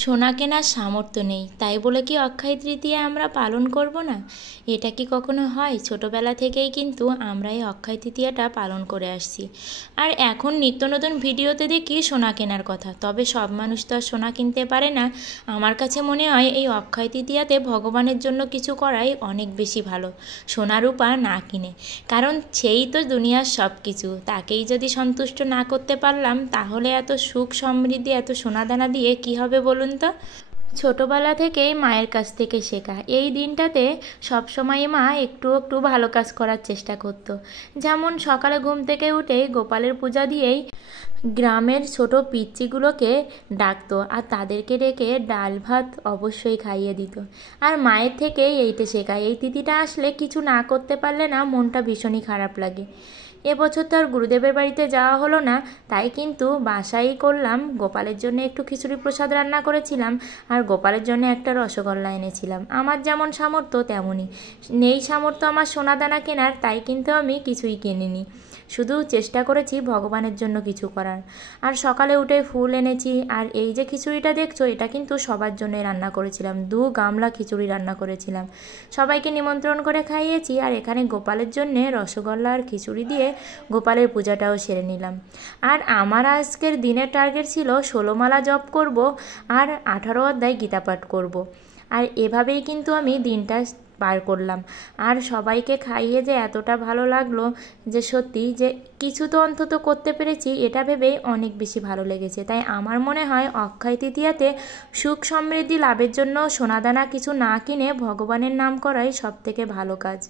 সোনা কেনার সামর্থ্য নেই তাই বলে কি অক্ষয় তৃতীয়া আমরা পালন করব না? এটা কি কখনো হয়? ছোটবেলা থেকেই কিন্তু আমরা এই অক্ষয় তৃতীয়াটা পালন করে আসছি। আর এখন নিত্য নতুন ভিডিওতে দেখি সোনা কেনার কথা, তবে সব মানুষ তো আর সোনা কিনতে পারে না। আমার কাছে মনে হয় এই অক্ষয় তৃতীয়াতে ভগবানের জন্য কিছু করাই অনেক বেশি ভালো, সোনা রূপা না কিনে। কারণ সেই তো দুনিয়ার সব কিছু, তাকেই যদি সন্তুষ্ট না করতে পারলাম তাহলে এত সুখ সমৃদ্ধি এত সোনাদানা দিয়ে কি হবে বলুন তো? ছোটবেলা থেকেই মায়ের কাছ থেকে শেখা এই দিনটাতে সবসময় মা একটু একটু ভালো কাজ করার চেষ্টা করত। যেমন সকালে ঘুম থেকে উঠেই গোপালের পূজা দিয়েই গ্রামের ছোট পিচ্চিগুলোকে ডাকতো আর তাদেরকে ডেকে ডাল ভাত অবশ্যই খাইয়ে দিত। আর মায়ের থেকেই এইটা শেখা, এই তিথিটা আসলে কিছু না করতে পারলে না মনটা ভীষণই খারাপ লাগে। এবছর তো আর গুরুদেবের বাড়িতে যাওয়া হলো না, তাই কিন্তু বাসাই করলাম। গোপালের জন্য একটু খিচুড়ি প্রসাদ রান্না করেছিলাম আর গোপালের জন্য একটা রসগোল্লা এনেছিলাম। আমার যেমন সামর্থ্য তেমনই, নেই সামর্থ্য আমার সোনাদানা কেনার, তাই কিন্তু আমি কিছুই কিনিনি, শুধু চেষ্টা করেছি ভগবানের জন্য কিছু করার। আর সকালে উঠে ফুল এনেছি, আর এই যে খিচুড়িটা দেখছো এটা কিন্তু সবার জন্যই রান্না করেছিলাম, 2 গামলা খিচুড়ি রান্না করেছিলাম, সবাইকে নিমন্ত্রণ করে খাইয়েছি। আর এখানে গোপালের জন্যে রসগোল্লা আর খিচুড়ি দিয়ে গোপালের পূজাটাও সেরে নিলাম। আর আমার আজকের দিনের টার্গেট ছিল 16 মালা জপ করব আর 18 অধ্যায় গীতা পাঠ করব। আর এভাবেই কিন্তু আমি দিনটা পার করলাম। আর সবাইকে খাইয়ে যে এতটা ভালো লাগলো যে সত্যি যে কিছু তো অন্তত করতে পেরেছি, এটা ভেবেই অনেক বেশি ভালো লেগেছে। তাই আমার মনে হয় অক্ষয় তৃতীয়াতে সুখ সমৃদ্ধি লাভের জন্য সোনাদানা কিছু না কিনে ভগবানের নাম করাই সবথেকে ভালো কাজ।